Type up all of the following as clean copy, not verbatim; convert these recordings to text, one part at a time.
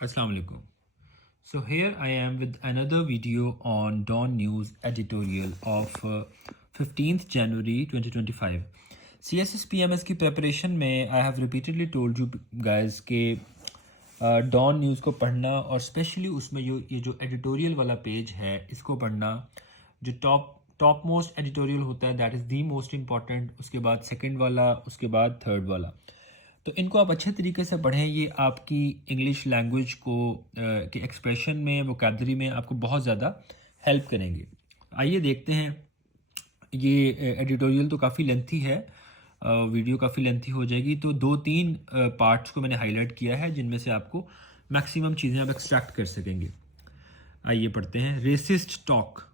Assalamu alaikum. So here I am with another video on Dawn News editorial of 15th January 2025. CSSPMS की preparation में I have repeatedly told you guys कि Dawn News को पढ़ना और specially उसमें ये जो editorial वाला पेज है इसको पढ़ना, जो टॉप मोस्ट एडिटोरियल होता है that is the most important, उसके बाद सेकंड वाला, उसके बाद थर्ड वाला। तो इनको आप अच्छे तरीके से पढ़ें, ये आपकी इंग्लिश लैंग्वेज को के एक्सप्रेशन में, वोकैबलरी में आपको बहुत ज़्यादा हेल्प करेंगे। आइए देखते हैं। ये एडिटोरियल तो काफ़ी लेंथी है, वीडियो काफ़ी लेंथी हो जाएगी, तो 2-3 पार्ट्स को मैंने हाईलाइट किया है जिनमें से आपको मैक्सिमम चीज़ें आप एक्सट्रैक्ट कर सकेंगे। आइए पढ़ते हैं। रेसिस्ट टॉक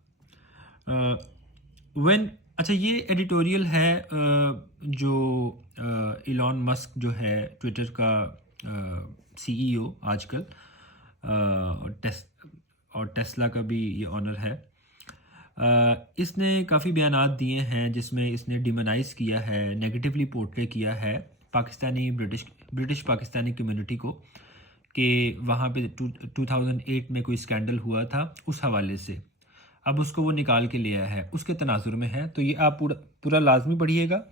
व्हेन, अच्छा ये एडिटोरियल है जो इलॉन मस्क जो है ट्विटर का सीईओ आजकल, और टेस्ला का भी ये ऑनर है, इसने काफ़ी बयानात दिए हैं जिसमें इसने डिमोनाइज किया है, नेगेटिवली पोर्ट्रे किया है पाकिस्तानी ब्रिटिश पाकिस्तानी कम्युनिटी को, कि वहाँ पे 2008 में कोई स्कैंडल हुआ था उस हवाले से। अब उसको वो निकाल के ले आया है, उसके तनाजुर में है। तो ये आप पूरा लाजमी पढ़िएगा,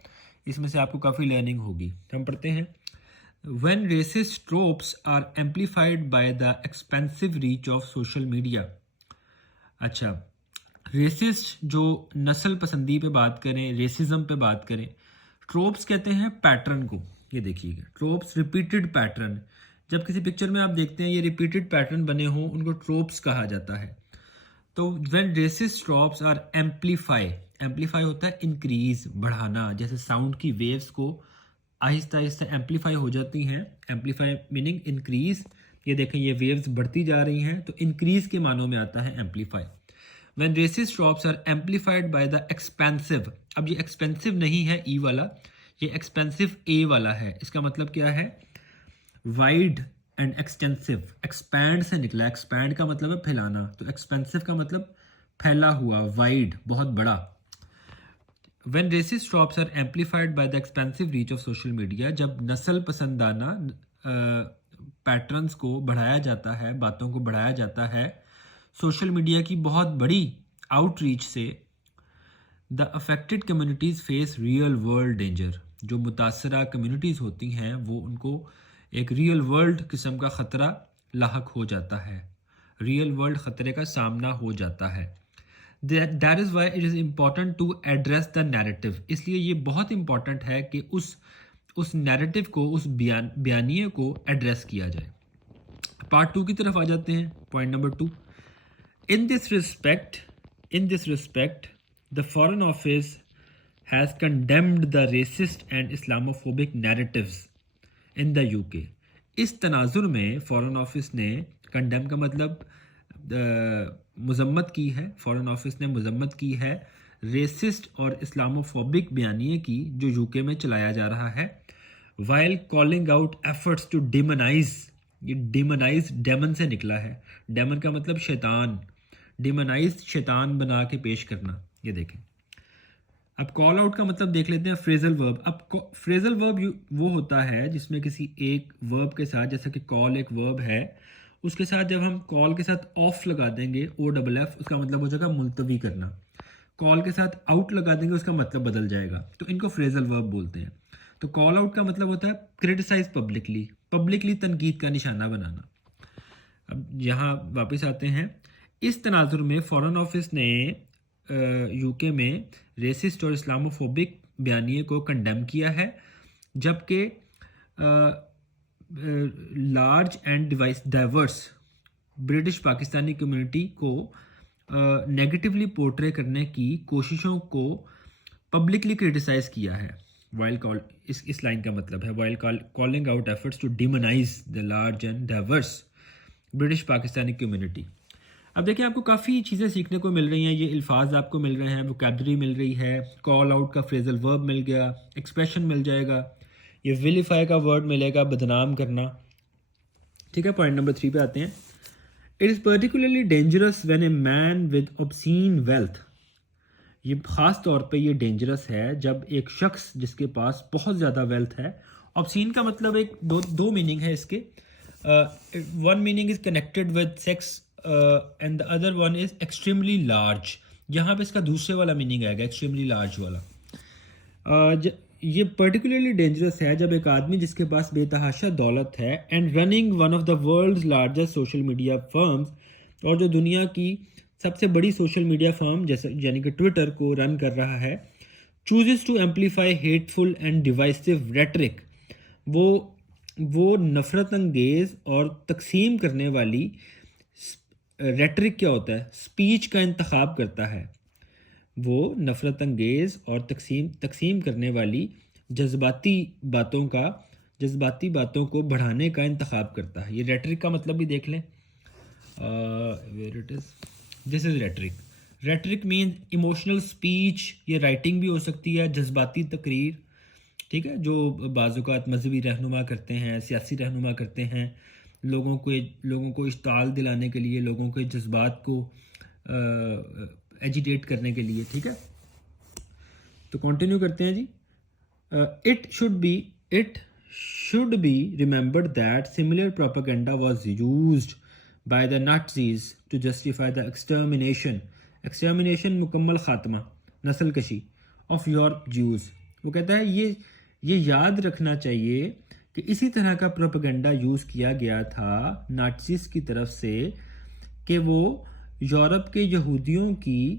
इसमें से आपको काफ़ी लर्निंग होगी। हम पढ़ते हैं। When racist tropes are amplified by the expansive reach of social media। अच्छा, रेसिस्ट जो नस्ल पसंदी पे बात करें, रेसिज्म पे बात करें, ट्रोप्स कहते हैं पैटर्न को। ये देखिएगा, ट्रोप्स रिपीटेड पैटर्न। जब किसी पिक्चर में आप देखते हैं ये रिपीटेड पैटर्न बने हों, उनको ट्रोप्स कहा जाता है। तो when racist tropes are amplify होता है इंक्रीज, बढ़ाना। जैसे साउंड की वेव्स को आहिस्ता आहिस्ता एम्पलीफाई हो जाती हैं, एम्पलीफाई मीनिंग इंक्रीज। ये देखें, ये वेव्स बढ़ती जा रही हैं, तो इंक्रीज के मानों में आता है amplify. When racist tropes are amplified by the expensive, अब ये एक्सपेंसिव नहीं है ई वाला, ये एक्सपेंसिव ए वाला है। इसका मतलब क्या है? Wide and extensive. एक्सपैंड से निकला, एक्सपैंड का मतलब है फैलाना, तो एक्सपेंसिव का मतलब फैला हुआ, वाइड, बहुत बड़ा। When racist tropes are amplified by the expansive reach of social media, जब नस्ल पसंदाना पैटर्न्स को बढ़ाया जाता है, बातों को बढ़ाया जाता है सोशल मीडिया की बहुत बड़ी आउटरीच से, the affected communities face real world danger. जो मुतासरा कम्युनिटीज़ होती हैं वो उनको एक रियल वर्ल्ड किस्म का ख़तरा लाहक हो जाता है, रियल वर्ल्ड ख़तरे का सामना हो जाता है। That is why it is important to address the narrative. इसलिए ये बहुत इम्पॉर्टेंट है कि उस नैरेटिव को, उस बयानिए को एड्रेस किया जाए। पार्ट 2 की तरफ आ जाते हैं। Point number 2। In this respect, the Foreign Office has condemned the racist and Islamophobic narratives in the UK। इस तनाजुर में फॉरेन ऑफिस ने, कंडेम का मतलब मजम्मत की है, फॉरेन ऑफिस ने मजम्मत की है रेसिस्ट और इस्लामोफोबिक बयानिए की जो यूके में चलाया जा रहा है, while calling out efforts to demonize. ये डिमोनाइज डेमन से निकला है, डेमन का मतलब शैतान, डिमोनाइज शैतान बना के पेश करना। ये देखें। अब कॉल आउट का मतलब देख लेते हैं, फ्रेजल वर्ब। अब फ्रेजल वर्ब वो होता है जिसमें किसी एक वर्ब के साथ, जैसा कि कॉल एक वर्ब है, उसके साथ जब हम कॉल के साथ ऑफ लगा देंगे, OFF, उसका मतलब हो जाएगा मुलतवी करना। कॉल के साथ आउट लगा देंगे, उसका मतलब बदल जाएगा, तो इनको फ्रेजल वर्ब बोलते हैं। तो कॉल आउट का मतलब होता है क्रिटिसाइज पब्लिकली तनकीद का निशाना बनाना। अब यहाँ वापस आते हैं। इस तनाजुर में फॉरेन ऑफिस ने यूके में रेसिस्ट और इस्लामोफोबिक बयानिए को कंडेम किया है, जबकि large and diverse British Pakistani community को नेगेटिवली पोर्ट्रे करने की कोशिशों को पब्लिकली क्रिटिसाइज किया है। वाइल कॉल, इस लाइन का मतलब है while calling out efforts to demonize the large and diverse British Pakistani community. अब देखिए, आपको काफ़ी चीज़ें सीखने को मिल रही हैं, ये अल्फाज आपको मिल रहे हैं, वोकैबलरी मिल रही है, कॉल आउट का फ्रेजल वर्ब मिल गया, एक्सप्रेशन मिल जाएगा, ये विलीफाई का वर्ड मिलेगा, बदनाम करना। ठीक है, पॉइंट नंबर 3 पे आते हैं। It is particularly dangerous when a man with obscene wealth. ये ख़ास तौर पे ये डेंजरस है जब एक शख्स जिसके पास बहुत ज़्यादा वेल्थ है। ऑब्सीन का मतलब एक दो मीनिंग है इसके। One meaning is connected with sex and the other one is extremely large. یہاں پہ اس کا دوسرے والا میننگ آئے گا ایکسٹریملی لارج والا. یہ پرٹیکولرلی ڈینجرس ہے جب ایک آدمی جس کے پاس بے تحاشا دولت ہے and running one of the world's largest social media firms, اور جو دنیا کی سب سے بڑی سوشل میڈیا فرم جیسے یعنی کہ ٹویٹر کو رن کر رہا ہے, chooses to amplify hateful and divisive rhetoric, وہ نفرت انگیز اور تقسیم کرنے والی ریٹرک کیا ہوتا ہے, اسپیچ کا انتخاب کرتا ہے. وہ نفرت انگیز اور تقسیم کرنے والی جذباتی باتوں کو بڑھانے کا انتخاب کرتا ہے. یہ ریٹرک کا مطلب بھی دیکھ لیں. This is rhetoric. Rhetoric means emotional speech, یہ رائٹنگ بھی ہو سکتی ہے, جذباتی تقریر, ٹھیک ہے, جو بعض اوقات مذہبی رہنما کرتے ہیں, سیاسی رہنما کرتے ہیں, لوگوں کو اشتعال دلانے کے لیے, لوگوں کے جذبات کو ایجیٹیٹ کرنے کے لیے, ٹھیک ہے. تو کنٹینیو کرتے ہیں جی. It should be remembered that similar propaganda was used by the Nazis to justify the extermination مکمل خاتمہ, نسل کشی آف یورپ جیوز. وہ کہتا ہے یہ یاد رکھنا چاہیے کہ اسی طرح کا پروپیگنڈا یوز کیا گیا تھا نازیز کی طرف سے کہ وہ یورپ کے یہودیوں کی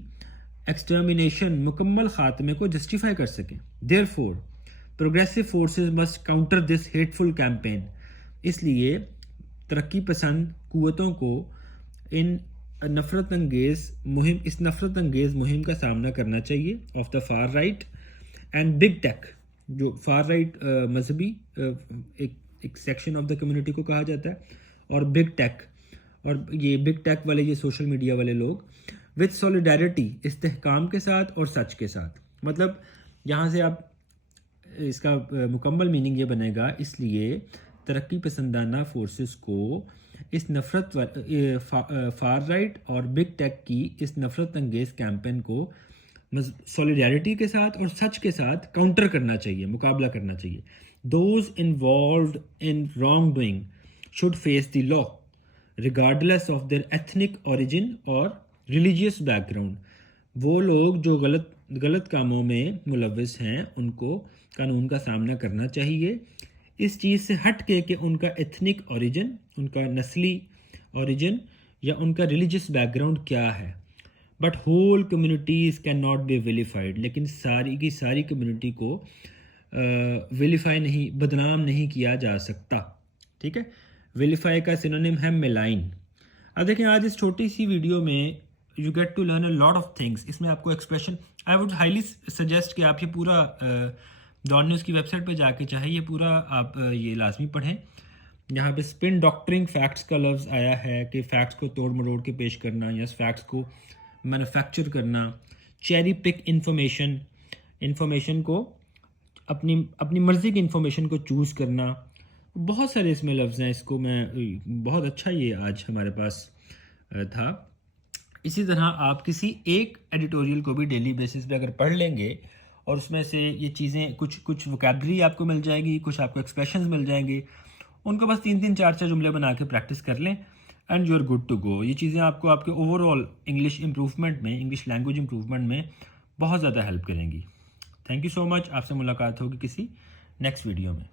ایکسٹرمینیشن مکمل خاتمے کو جسٹیفائی کر سکیں. Therefore progressive forces must counter this hateful campaign. اس لیے ترقی پسند قوتوں کو اس نفرت انگیز مہم کا سامنا کرنا چاہیے of the far right and big tech. جو فار رائٹ مذہبی ایک سیکشن آف دا کمیونٹی کو کہا جاتا ہے, اور بگ ٹیک, اور یہ بگ ٹیک والے, یہ سوشل میڈیا والے لوگ, وتھ سولیڈیرٹی, استحکام کے ساتھ اور سچ کے ساتھ. مطلب یہاں سے آپ اس کا مکمل میننگ یہ بنے گا, اس لیے ترقی پسندانہ فورسز کو اس نفرت فار رائٹ اور بگ ٹیک کی اس نفرت انگیز کیمپین کو سولیڈیرٹی کے ساتھ اور سچ کے ساتھ کاؤنٹر کرنا چاہیے, مقابلہ کرنا چاہیے. Those involved in wrong doing should face the law regardless of their ethnic origin اور ریلیجیس بیک گراؤنڈ. وہ لوگ جو غلط کاموں میں ملوث ہیں ان کو قانون کا سامنا کرنا چاہیے, اس چیز سے ہٹ کے کہ ان کا ایتھنک اوریجن, ان کا نسلی اوریجن یا ان کا ریلیجیس بیک گراؤنڈ کیا ہے. But whole communities can not be vilified. لیکن ساری کی ساری کمیونٹی کو ویلیفائی نہیں, بدنام نہیں کیا جا سکتا, ٹھیک ہے. ویلیفائی کا سینونیم ہے میلائن. اب دیکھیں آج اس چھوٹی سی ویڈیو میں you get to learn a lot of things. اس میں آپ کو expression, I would highly suggest کہ آپ یہ پورا ڈان نیوز کی ویب سائٹ پہ جا کے چاہے یہ پورا آپ یہ لازمی پڑھیں. یہاں پہ اسپن ڈاکٹرنگ فیکٹس کا لفظ آیا ہے کہ فیکٹس کو توڑ مروڑ کے پیش کرنا یا فیکٹس کو مینوفیکچر کرنا, چیری پک انفارمیشن کو اپنی مرضی کی انفارمیشن کو چوز کرنا. بہت سارے اس میں لفظ ہیں, اس کو میں بہت اچھا یہ آج ہمارے پاس تھا. اسی طرح آپ کسی ایک ایڈیٹوریل کو بھی ڈیلی بیسس پہ اگر پڑھ لیں گے اور اس میں سے یہ چیزیں کچھ ووکیبلری آپ کو مل جائے گی, کچھ آپ کو ایکسپریشنز مل جائیں گے, ان کو بس 3 4 جملے بنا کے پریکٹس کر لیں and you are good to go. یہ چیزیں آپ کو آپ کے اوور آل انگلش امپروومنٹ میں, انگلش لینگویج امپروومنٹ میں بہت زیادہ ہیلپ کریں گی. Thank you so much. آپ سے ملاقات ہوگی کسی نیکسٹ ویڈیو میں.